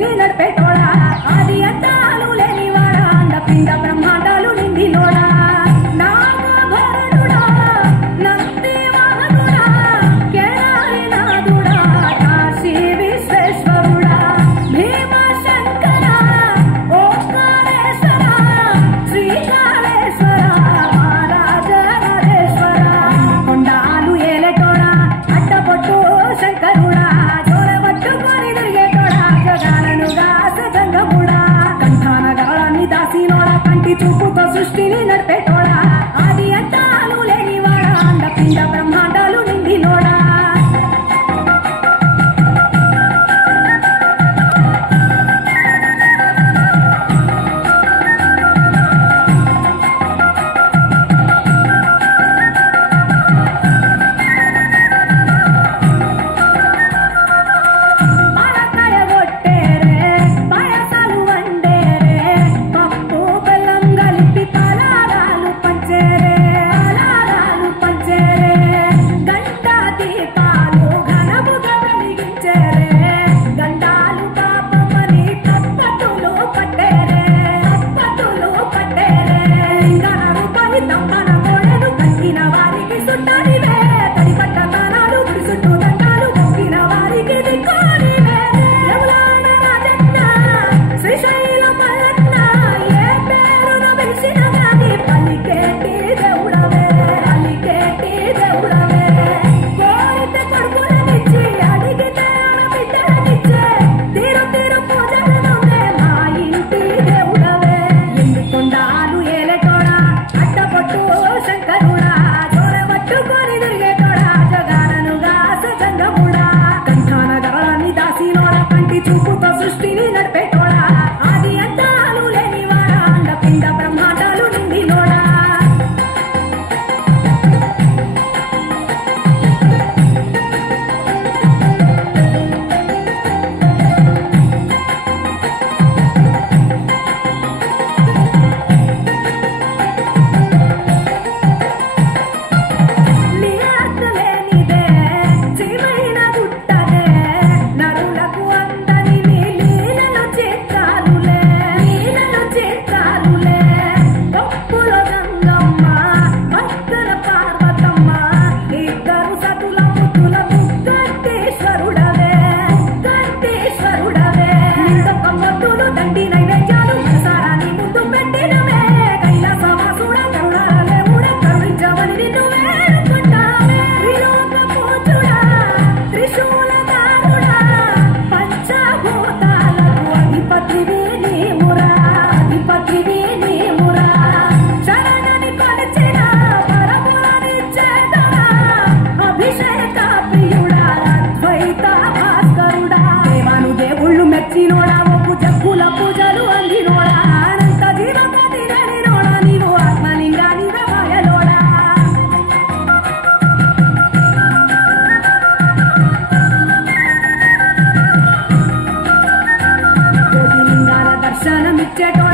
సృష్టిని నడిపేటోడా ఆది అంతాలు లేనివాడా అండపిండ బ్రహ్మాండాలు నిండినోడా నాగభరణుడా నంది వాహనుడా కేదారి నాథుడా కాశీ విశ్వేశ్వరుడా భీమశంకర ఓంకారేశ్వర శ్రీకాళేశ్వర మహారాజరాజేశ్వర కొండాలు ఏలేటోడా అట్టపొట్టు శంకరుడా జోరవట్టుకొని తిరిగేటోడా జగాలను దాసజంగముడా కంఠాన గాళాన్ని దాసినోడా కంటి చూపుతో సృష్టిని నడిపేటోడా ఆది అంతాలు లేనివాడా అండపిండ బ్రహ్మాండాలు నిండినోడా పాలకాయ కొట్టేరే పాయసాలు వండేరే పప్పు బెల్లం కలిపి పలారాలు పంచేరే గంటా దీపాలు ఘనముగా వెలిగించేరే గండాలు పాపమని తప్పతులు పట్టేరే లింగనరుపై తప్పన కోడెను కట్టిన వారికి సుట్టనివే తడిపట్ట తానాలు చుట్టూ దండాలు మొక్కిన వారికి దిక్కోనివే యములాన రాజన్న శ్రీశైలం మల్లన్న ఏ పేరున పిలిచిన గాని పలికేటి దేవుడవే కోరితే కొడుకులనిచ్చి అడిగితే ఆడబిడ్డలనిచ్చే తీరు పూజలు నువ్వే మా ఇంటి దేవుడవే ఎండుకొండాలు ఏలేటోడా అట్టపొట్టు శంకరుడా జోరవట్టుకొని తిరిగేటోడా జగాలను దాసజంగముడా కంఠాన గరళాన్ని దాసినోడా కంటి చూపుతో సృష్టిని నడిపేటోడా ఆది అంతాలు లేనివాడా అండపిండ బ్రహ్మాండాలు నిండినోడా నీ ఆత్మలేనిదే చీమైన గుట్టదే నరులకు అందని నీ లీలలు చిత్రాలులే పప్పుల గంగమ్మ భక్తుల పార్వతమ్మ ఇద్దరు సతుల ముద్దుల ముక్కంటేశ్వరుడవే నిందొక్క మొద్దులు దండి నైవేద్యాలు మనసారాన్ని ముందు పెట్టినవే కైలాసవాసుడ కరుణాలలేవుడ కరుణించమని నిన్ను వేడుకుంటావే త్రిలోక పూజుడా త్రిశూలధారుడా పంచభూతాలకు అధిపతివి నీవురా శరణని కొలిచిన పరములనిచ్చేదరా అభిషేక ప్రియుడా అద్వైత భాస్కరుడా దేవాను దేవుళ్ళు మెచ్చినోడా ఒప్పు జగ్గుల పూజలు అందినోడా అనంత జీవపతి రేణినోడా నీవు ఆత్మలింగాని రమాయలోడా జ్యోతిలింగాల దర్శనమిచ్చేటోడా